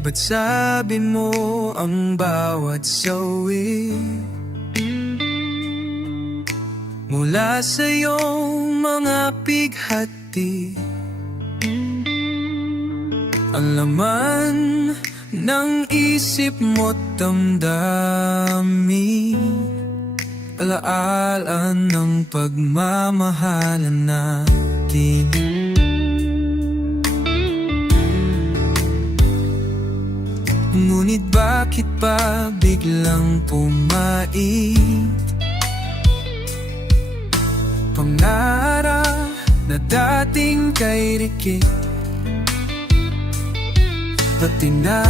ba't sabi mo ang bawat sawi mula sa iyong mga pighati? Ang laman ng isip mo't damdamin, alaala ng pagmamahalan natin. Ngunit bakit pa biglang pumait pangarap na dating kay Rikit? Pati na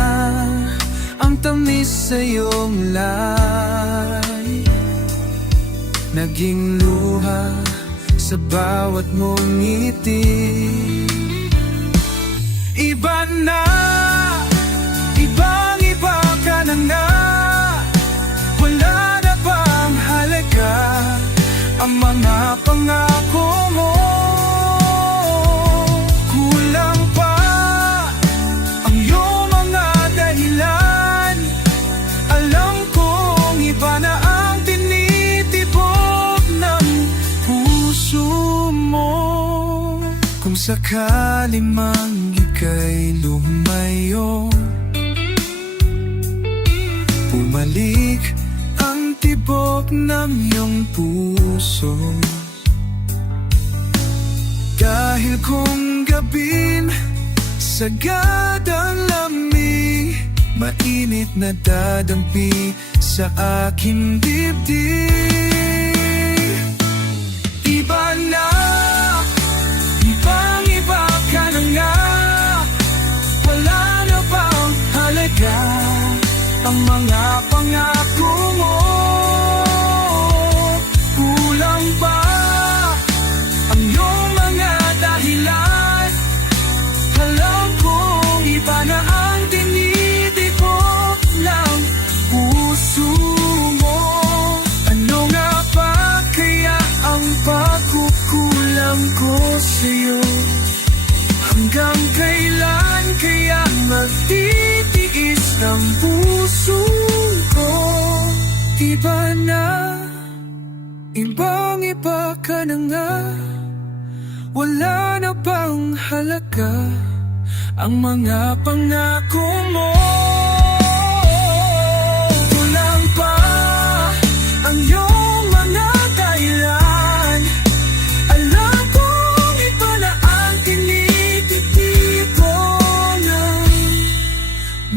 ang tamis sa iyong lahi naging luha sa bawat mong ngiti. Iba na, ibang-iba ka na nga. Wala na bang halaga ang mga pangako mo? Kulang pa ang iyong mga dahilan. Alam kong iba na ang tinitibok ng puso mo. Kung sakali mang ika'y lumayo, bumalik ang tibok ng iyong puso. Dahil kung gabing sagad ang lamig, mainit na dadampi sa aking dibdib. Iba na, ibang-iba ka na nga. Wala na bang halaga ang mga pangako mo? Kulang ba ang iyong mga dahilan? Alam kong iba na ang tinitibok ng puso mo. Ano nga ba kaya ang pagkukulang ko sa'yo? Hanggang kailan kaya magtitiis ng puso ko? Iba na, ibang-iba ka na nga. Wala na bang halaga ang mga pangako mo? Kulang pa ang iyong mga dahilan. Alam kong iba na ang tinitibok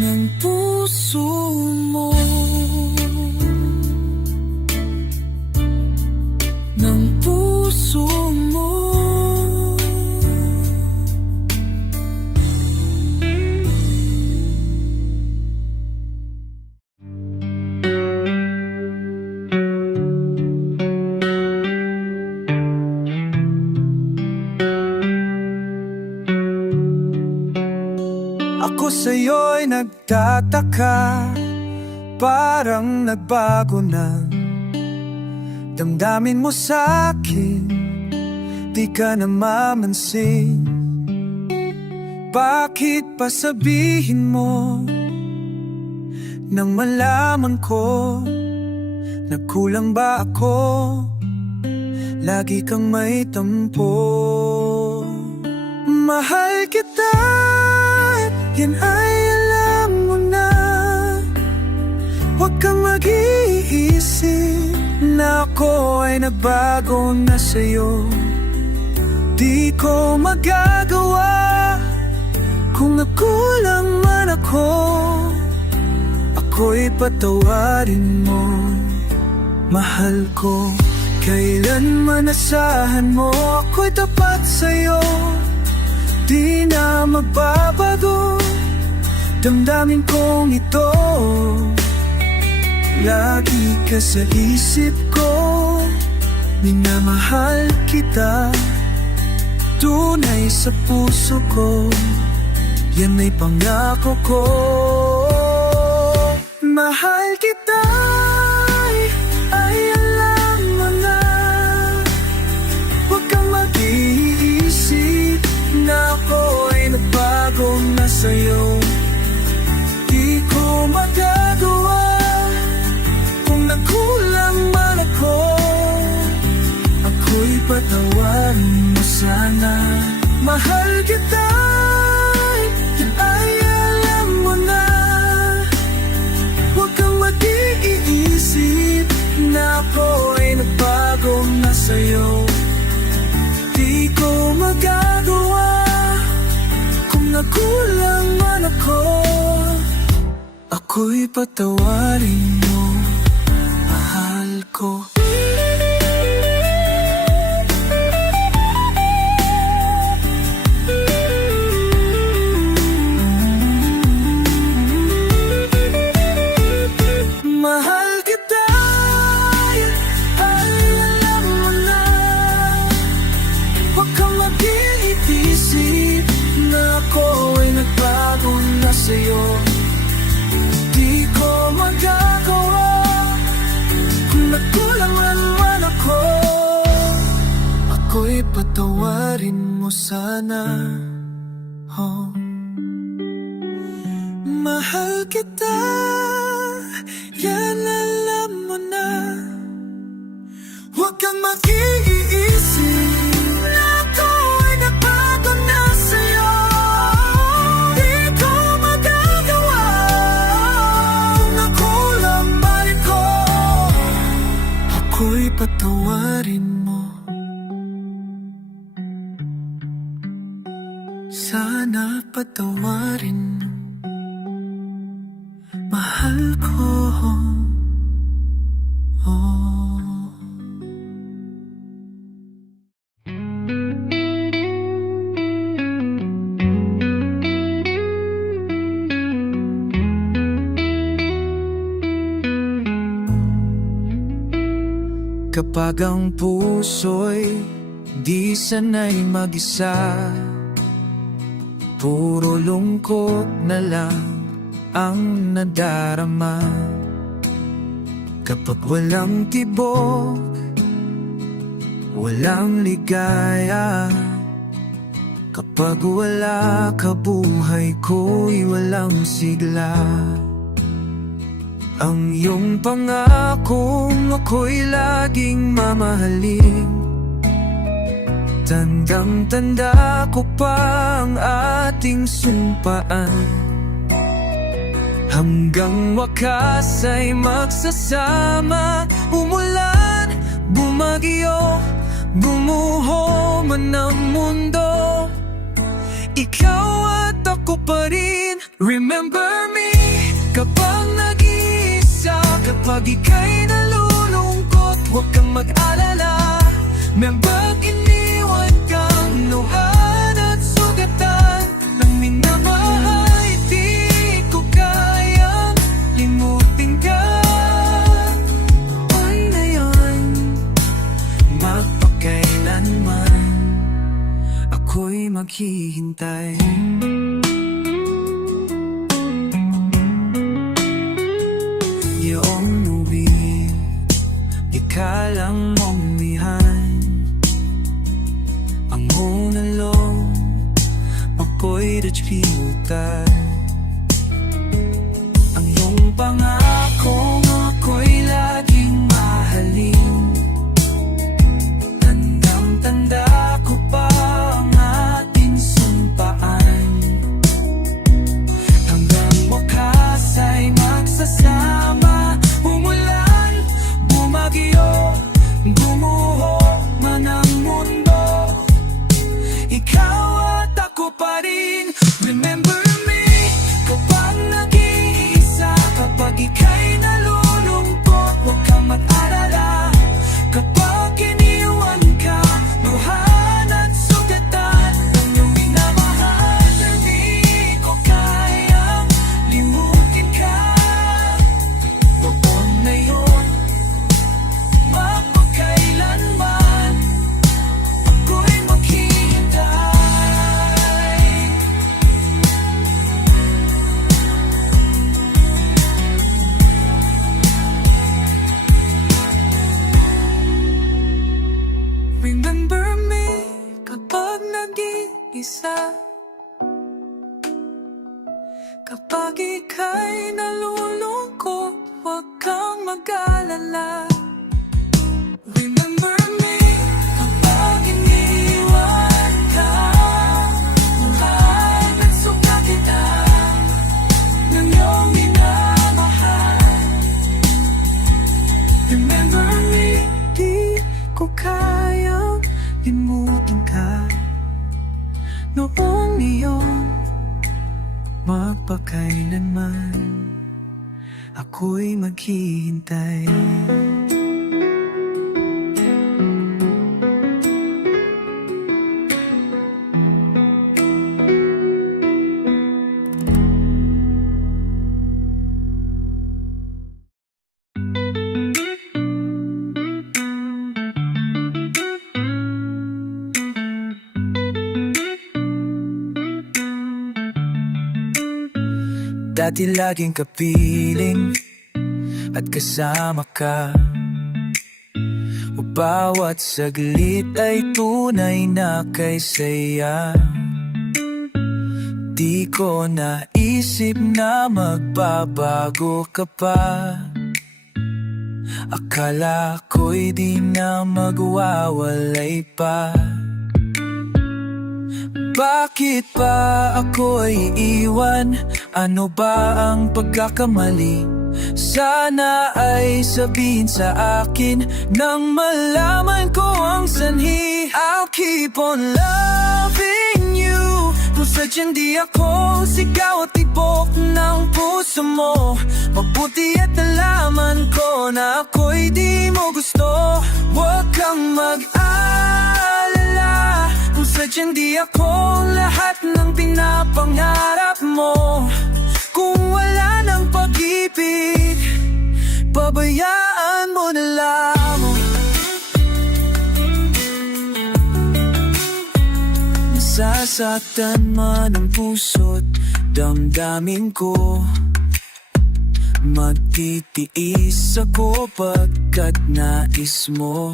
ng puso mo. Ng puso mo. Ako sa'yo'y nagtataka, parang nagbago na damdamin mo sa'kin, di ka na mamansin. Bakit pa sabihin mo nang malaman ko na kulang ba ako? Lagi kang may tampo. Mahal kita, yan ay alam mo na. Huwag kang mag-iisip na ako ay nagbago na sa'yo. Di ko magagawa kung nagkulang man ako. Ako'y patawarin mo, mahal ko. Kailanman asahan mo, ako'y tapat sa'yo. Di na magbabago damdamin kong ito. Lagi ka sa isip ko, minamahal kita. Tunay sa puso ko, yan ay pangako ko. Mahal kita, ay alam mo na. Huwag kang mag-iisip na ako ay nagbago na sa'yo. patawarin mo sana. Mahal kita, yan ay alam mo na. Huwag kang mag-iisip na ako ay nagbago na sa'yo. Di ko magagawa kung nagkulang man ako. Ako'y patawarin mo, mahal ko. Mahal kita, yan ay alam mo na. Huwag kang mag-iisip na ako ay nagbago na sa'yo. Di ko magagawa kung nagkulang man ako. Ako'y patawarin mo sana. Oh. Mahal kita, yan alam mo na. Huwag kang mag-iisip na ako ay nagbago na sa'yo. Di ko magagawa kung nakulang man ako. Ako'y patawarin mo sana, patawarin mo, mahal ko. Oh. Kapag ang puso'y di sanay mag-isa, puro lungkot na lang ang nadarama. Kapag walang tibok, walang ligaya, kapag wala ka, buhay ko'y walang sigla. Ang iyong pangakong ako'y laging mamahalin, tandang-tanda ko pa ang ating sumpaan. Hanggang wakas ay magsasama, umulan, bumagyo, bumuho man ang mundo. Ikaw at ako pa rin. Remember me kapag nag-iisa, kapag ika'y nalulungkot, huwag kang mag-alala. Remember, iniwan kang luhan at sugatan ng minamahal. Di ko kayang limutin ka. On na yun, magpakailanman ako'y maghihintay. Iyong nuwi, ikalang umihan. Ang unalong, ako'y dachpiutan. Ang iyong pangakong ako'y laging mahalin, tandang-tanda ko pa ang ating sumpaan. Hanggang wakas ay magsasama, umulan, bumagyo, bumuho man ang mundo. Ikaw at ako pa rin. Remember me kapag nag-iisa, kapag ika'y nalulungkot, huwag kang mag-alala. Kapag iniwan ka, luhan at sugatan ng iyong minamahal, hindi ko kayang limutin ka. Doon na yun, magpakailanman ako'y maghihintay. Remember me kapag nag-iisa, kapag ika'y nalulungkot, huwag kang mag-alala. Remember me kapag ako'y maghihintay. Dati laging kapiling at kasama ka, o bawat saglit ay tunay na kay saya. Di ko naisip na magbabago ka pa. Akala ko'y di na magwawalay pa. Bakit pa ako iiwan? Ano ba ang pagkakamali? Sana ay sabihin sa akin nang malaman ko ang sanhi. I'll keep on loving you kung sadyang di ako sigaw at tibok ng puso mo. Mabuti at nalaman ko na ako'y di mo gusto. Huwag kang mag-alala kung sadyang di ako lahat ng pinapangarap mo. Kung wala ng pag-ibig, pabayaan mo na lamang. Nasasaktan man ang puso't damdamin ko. Magtitiis ako pagkat nais mo.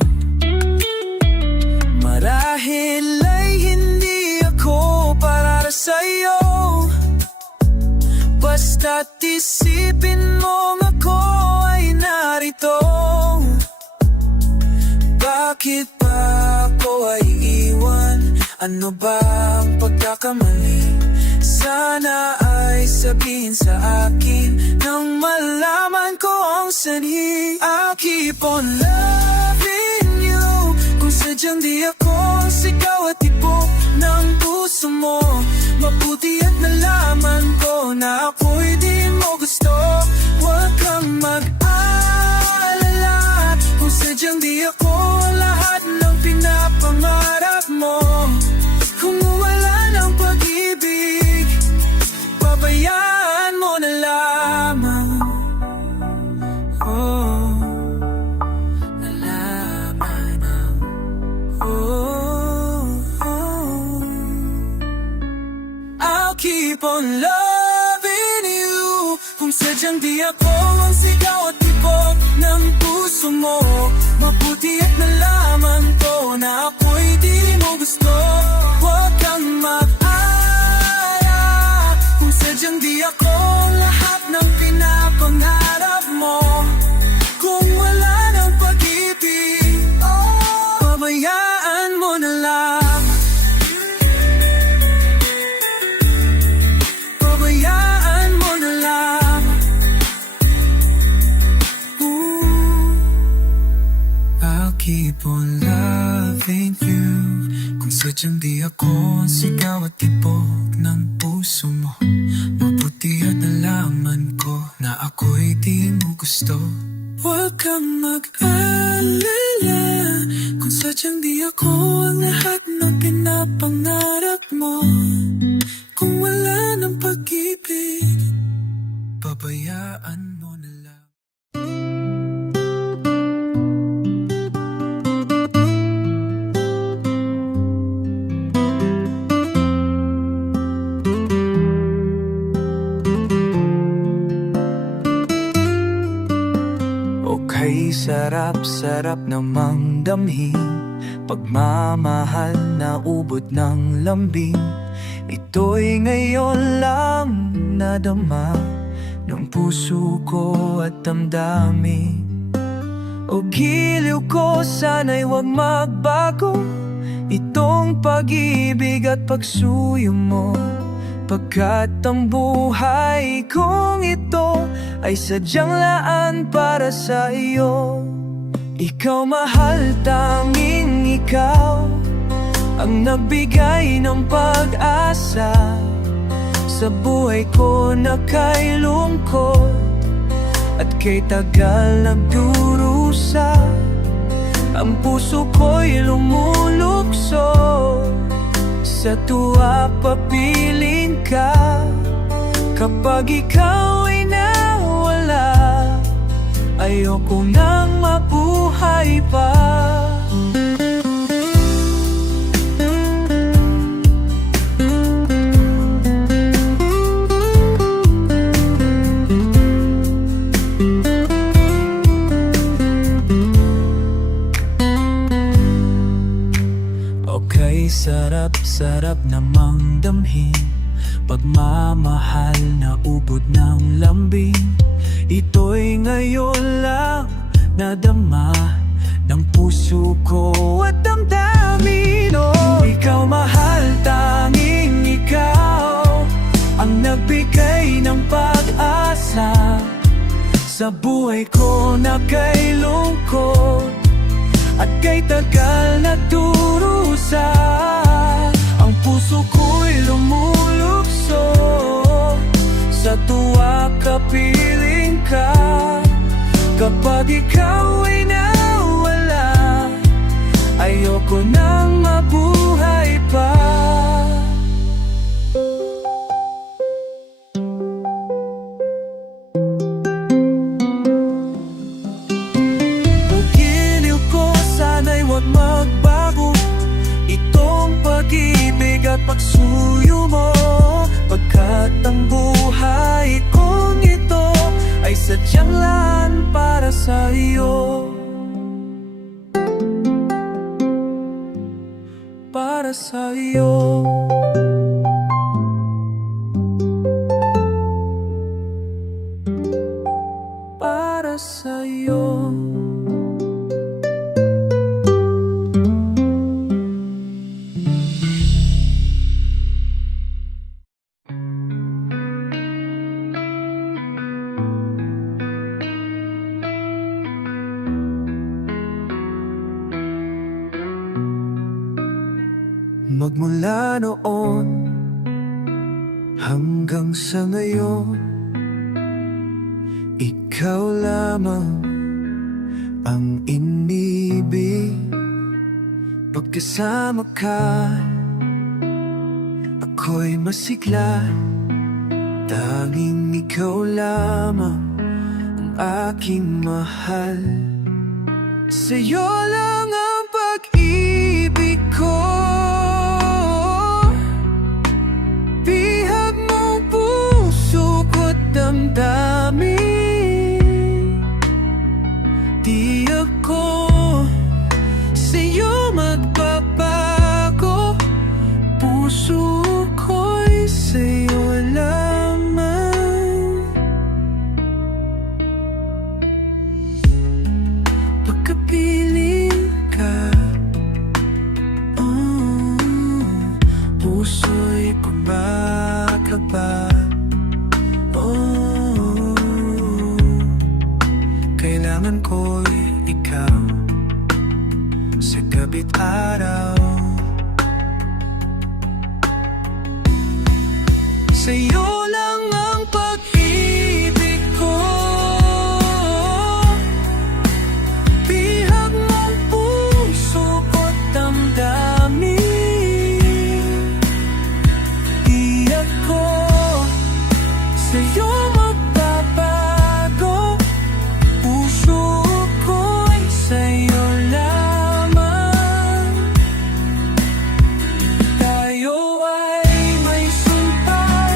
Marahil ay hindi ako para sa'yo, basta't isipin mong ako ay narito. Bakit pa ako ay iwan? Ano ba ang pagkakamali? Sana ay sabihin sa akin nang malaman ko ang sanhi. I'll keep on loving you kung sadyang di ako sigaw at tibok ng puso mo. Mabuti at nalaman ko na ako'y di mo gusto. Huwag kang mag-alala kung sadyang di ako lahat ng pinapangarap mo. Kung wala ng pag-ibig, pabayaan mo na lamang. Oh, nalaman ang I'll keep on loving you kung sadyang di ako ang sigaw at tibok ng puso mo. Mabuti at nalaman ko na ako'y di mo gusto. Huwag kang mag-alala kung sadyang di ako lahat ng pinapangarap mo. Kung wala ng pag-ibig, pabayaan mo na lang. Pabayaan mo na lang. I'll keep on loving you kung sadyang di ako ang sigaw at tibok ng puso mo. Mabuti at nalaman ko na ako'y di mo gusto. Huwag kang mag-alala kung sadyang di ako ang lahat ng pinapangarap mo. Kung wala ng pag-ibig, pabayaan mo na lang. Okay, sarap-sarap namang damhin pagmamahal na ubod ng lambing. Ito'y ngayon lang nadama ng puso ko at damdamin. O giliw ko, sana'y huwag magbago itong pag-ibig at pagsuyo mo. Pagkat ang buhay kong ito ay sadyang laan para sa iyo. Ikaw mahal, tanging ikaw ang nagbigay ng pag-asa sa buhay ko na kay lungkot. Ika'y tagal nagdurusa, ang puso ko'y lumulukso. Sa tuwa papiling ka, kapag ikaw ay nawala, ayoko nang mabuhay pa. Okay, sarap namang damhin pagmamahal na ubod ng lambing. Ito'y ngayon lang nadama ng puso ko at damdamin. Oh, ikaw mahal, tanging ikaw ang nagbigay ng pag-asa sa buhay ko na kay lungkot at kay tagal na durusa. Ang puso ko'y lumulukso, sa tuwa kapiling ka, kapag ikaw ay nawala, ayoko nang mabuhay pa. Magbago itong pag-ibig at pagsuyo mo, pagkat ang buhay kong ito ay sadyang laan para sa iyo. Para sa iyo. Para sa iyo. Magmula noon hanggang sa ngayon, ikaw lamang ang inibig. Pagkasama ka, ako'y masigla. Tanging ikaw lamang ang aking mahal. Sa'yo lang ang pag-ibig ko, bihag mong puso ko't damdamin. Di ako sa'yo magbabago, puso ko'y sa'yo lamang. Pagkapiling ka, puso'y kumakaba. Kailangan ko'y ikaw sa gabi't araw. Sa'yo lang ang pag-ibig ko, bihag mong puso ko't damdamin. Di ako sa'yo magbabago, puso ko'y sa'yo lamang. Tayo ay may sumpah,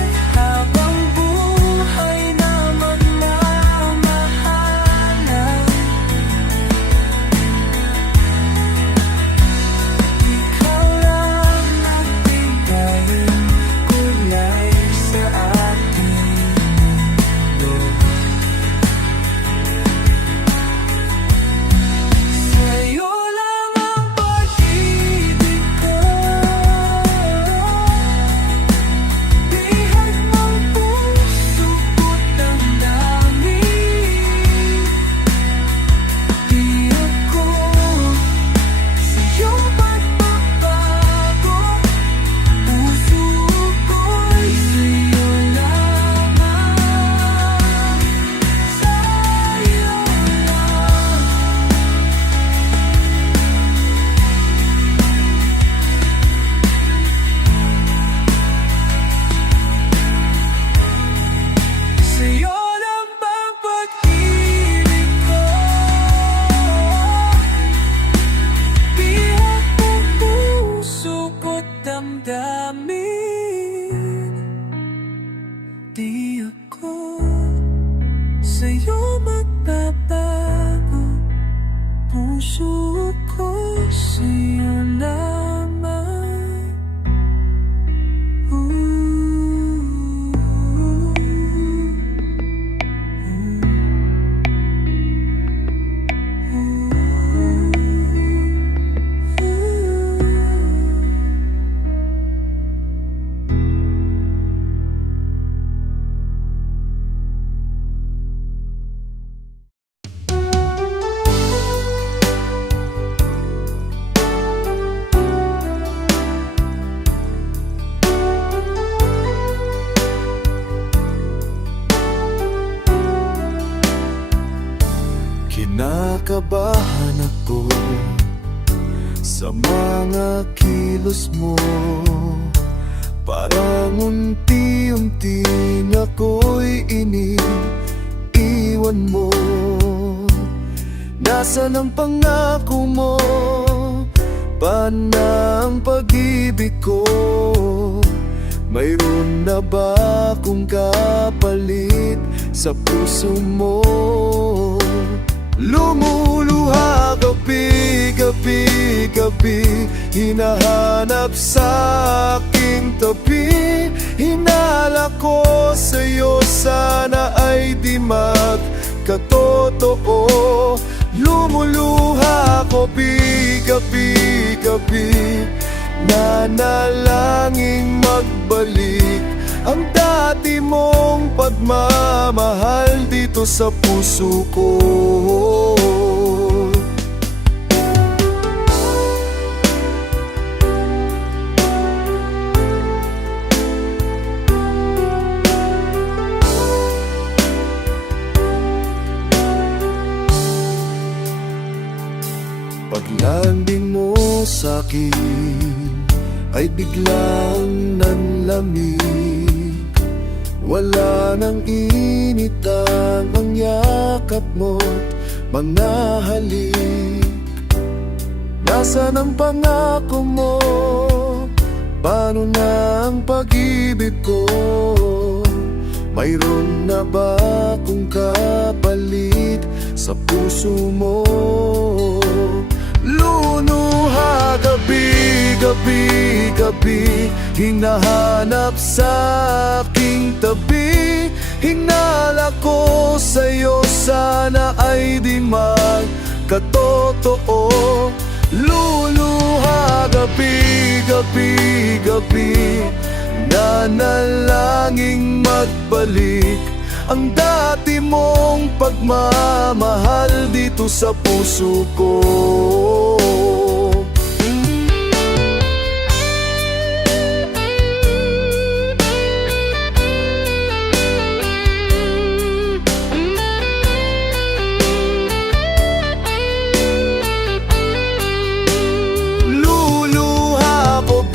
sa'yo magbabago. Puso ko sa'yo lamang. Kinakabahan ako sa mga kilos mo. Parang unti-unting ako'y iniiwan mo. Nasaan ang pangako mo? Paano ang pag-ibig ko? Mayroon na ba akong kapalit sa puso mo? Lumuluha gabi, hinahanap sa aking tabi. Hinala ko sa'yo, sana ay di magkatotoo. Lumuluha ko gabi, nanalangin magbalik ang dati mong pagmamahal dito sa puso ko. Paglanding mo sa'kin ay biglang nanlamig. Wala nang initang ang yakap mo't mga halik. Nasaan ang pangako mo? Paano na ang pag-ibig ko? Mayroon na ba akong kapalit sa puso mo? Lunuha gabi, hinahanap sa aking tabi. Hinala ko sa'yo, sana ay di magkatotoo. Luluha gabi, nanalangin magbalik ang dati mong pagmamahal dito sa puso ko. Luluha ko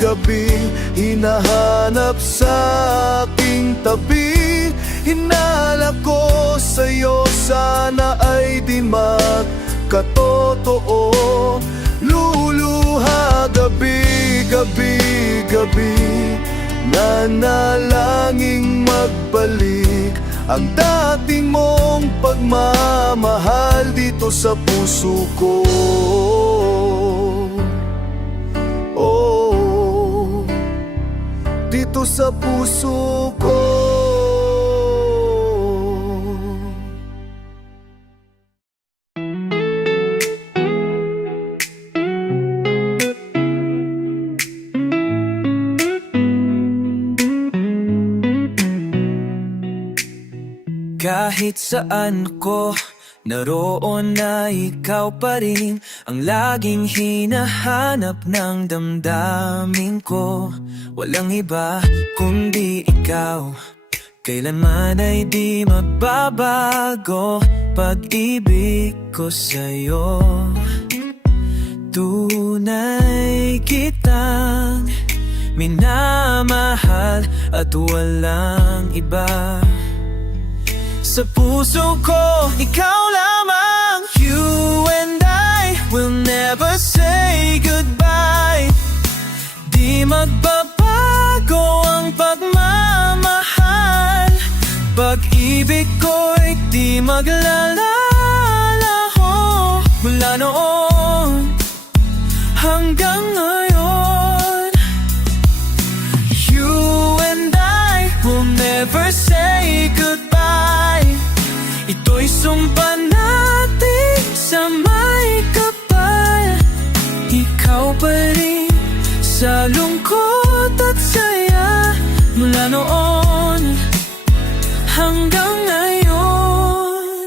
gabi, hinahanap sa aking tabi. Hinala ko sa'yo, sana ay di magkatotoo. Luluha gabi, nanalangin magbalik ang dating mong pagmamahal dito sa puso ko. Oh, dito sa puso ko. Kahit saan ko naroon na ikaw pa rin ang laging hinahanap ng damdamin ko. Walang iba kundi ikaw, kailanman ay di magbabago pag-ibig ko sa'yo. Tunay kitang minamahal at walang iba. Sa puso ko, ikaw lamang. You and I will never say goodbye. Di magbabago ang pagmamahal. Pag Pag-ibig ko'y di maglalaho mula noon hanggang ngayon. You and I will never say goodbye. Ito'y sumpa natin sa may kapal. Ikaw pa rin sa lungkot at saya mula noon hanggang ngayon.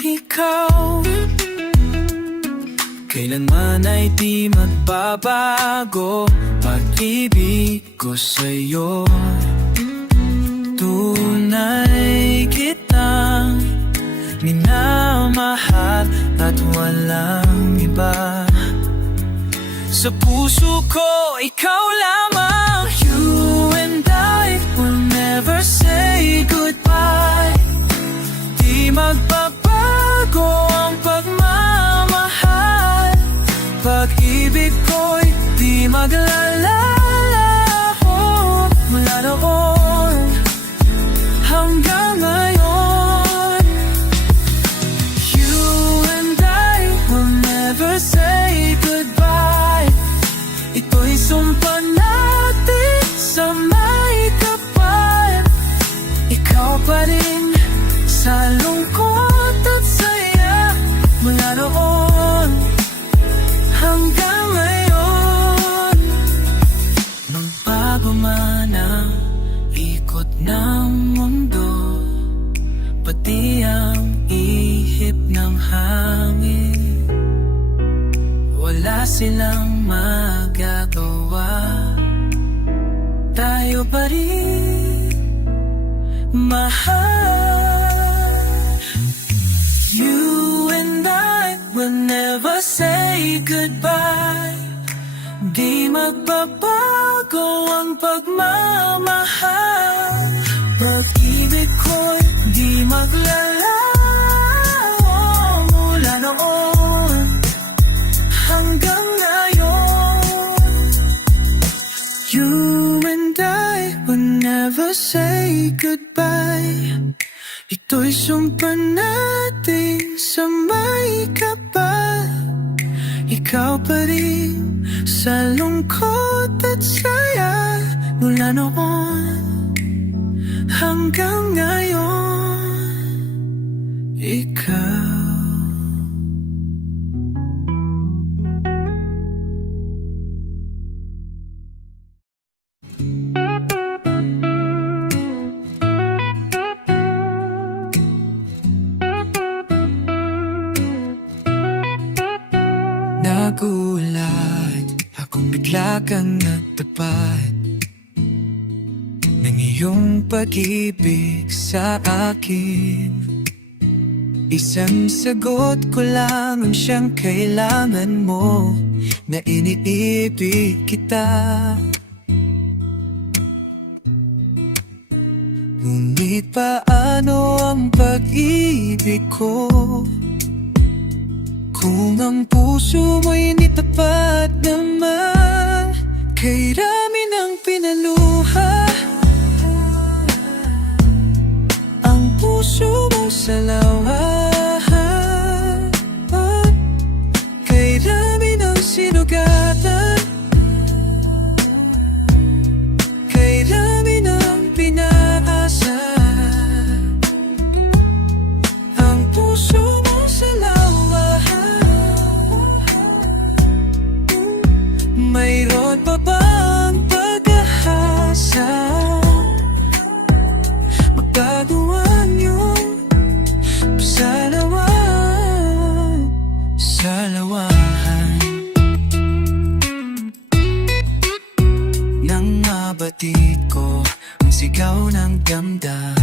Ikaw kailanman ay di magbabago. Pag-ibig ko sa'yo, tunay kitang minamahal at walang iba. Sa puso ko, ikaw lamang. You and I will never say goodbye. Di magbabago ang pagmamahal. Pag-ibig ko'y di maglalaho mula noon hanggang ngayon. You and I will never say goodbye. Ito'y sumpa natin sa may kapal. Ikaw pa rin sa lungkot at saya mula noon hanggang ngayon. Magbago man ang ikot ng mundo, pati ang ihip ng hangin, wala silang magagawa. Tayo pa rin mahal. You and I will never say goodbye. Di magbabago ang pagmamahal. Pag-ibig ko'y di maglalaho mula noon hanggang ngayon. You and I will never say goodbye. Ito'y sumpa natin sa may kapal. Ikaw pa rin sa lungkot at saya mula noon hanggang ngayon. Ikaw. Nagulat akong bigla kang nagtapat ng iyong pag-ibig sa akin. Isang sagot ko lang ang siyang kailangan mo, na iniibig kita. Ngunit paano ang pag-ibig ko kung ang puso mo'y nitapat naman? Kay rami ng pinaluha ang puso mo sa lawa. Kay rami ng sinugatan, kay rami ng pinaasa ang puso mo sa lawa. Mayroon pa bang pag-asa? Magkagawan yung salawahan nang mabatid ko ang sigaw ng damdam.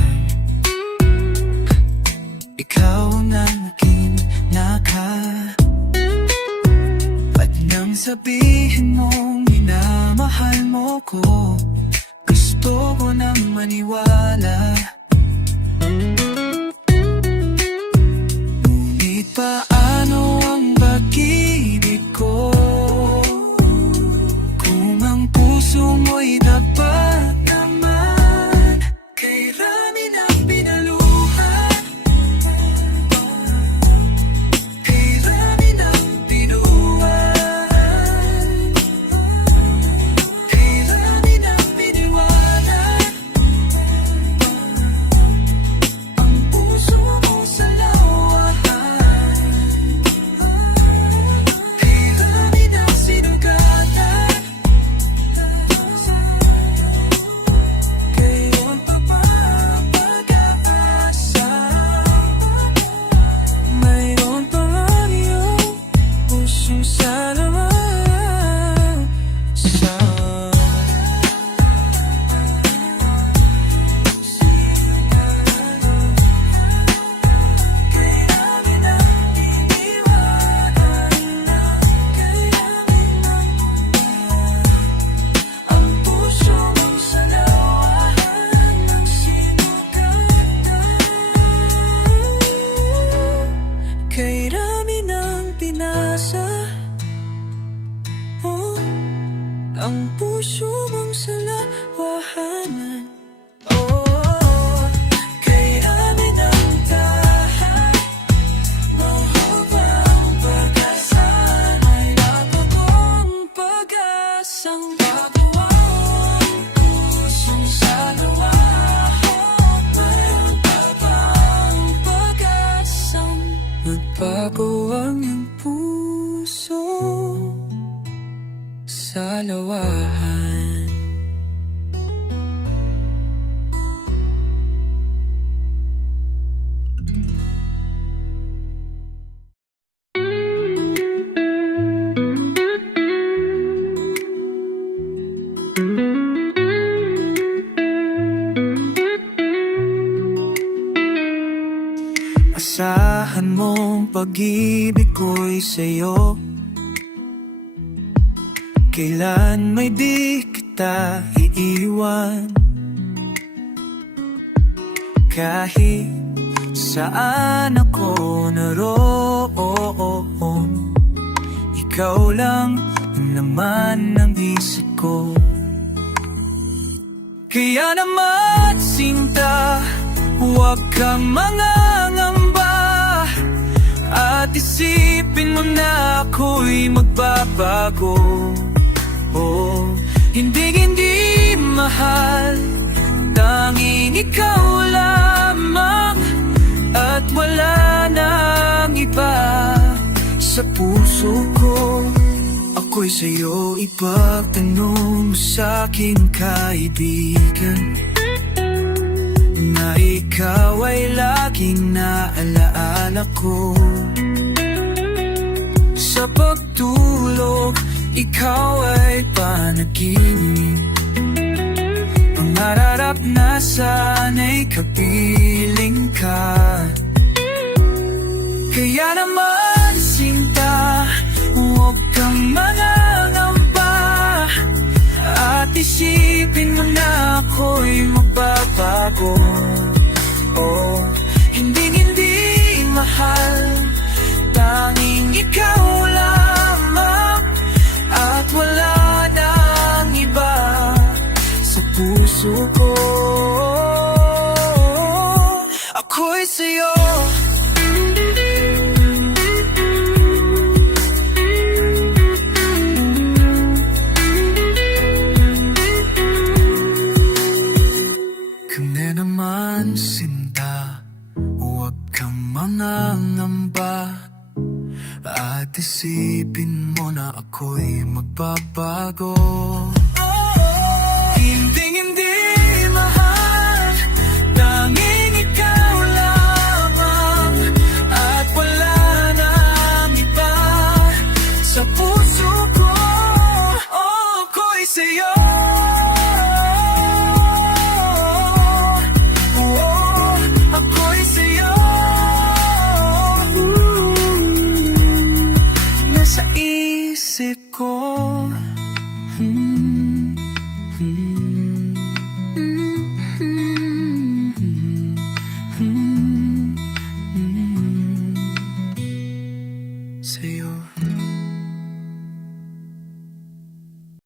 Ikaw ang aking Ba't nang sabihin mong minamahal mo ko, gusto ko nang maniwala. Ngunit paano ang pag-ibig ko kung ang puso mo'y dapat naman? Kay rami ng pinaluha ang puso mong salawahanan. Oh, kay amin ang tahan. Mahubang pag-asa ay napagong pag-asang gagawa. Pusong salawahan, mayroon pa bang pag-asang magbago ang iyong puso? Salawahan. Asahan mong pag-ibig ko'y sa'yo, kailan may di kita iiwan. Kahit saan ako naroon, ikaw lang ang laman ng isip ko. Kaya naman sinta, huwag kang mangangamba, at isipin mo na ako'y magbabago. Oh, hindi mahal, tanging ikaw lamang, at wala nang iba sa puso ko. Ako'y sa'yo ipagtanong mo sa'king kaibigan, na ikaw ay laging naalaala ko. Sa pagtulog, ikaw ay panaginip, pangararap na sana'y kapiling ka. Kaya naman sinta, huwag kang mangangamba, at isipin mo na ako'y magbabago. Oh, hindi mahal, tanging ikaw lamang, at wala nang iba sa puso ko. Ako'y sa'yo. Kanya naman sinta, huwag kang mangangamba, at isipin mo na ako'y magbabago. Hindi mahal, tanging ikaw lamang, at wala nang iba sa puso ko. Oh, ako'y sa'yo. Oh, ako'y sa'yo. Nasa isip ko. Sa'yo.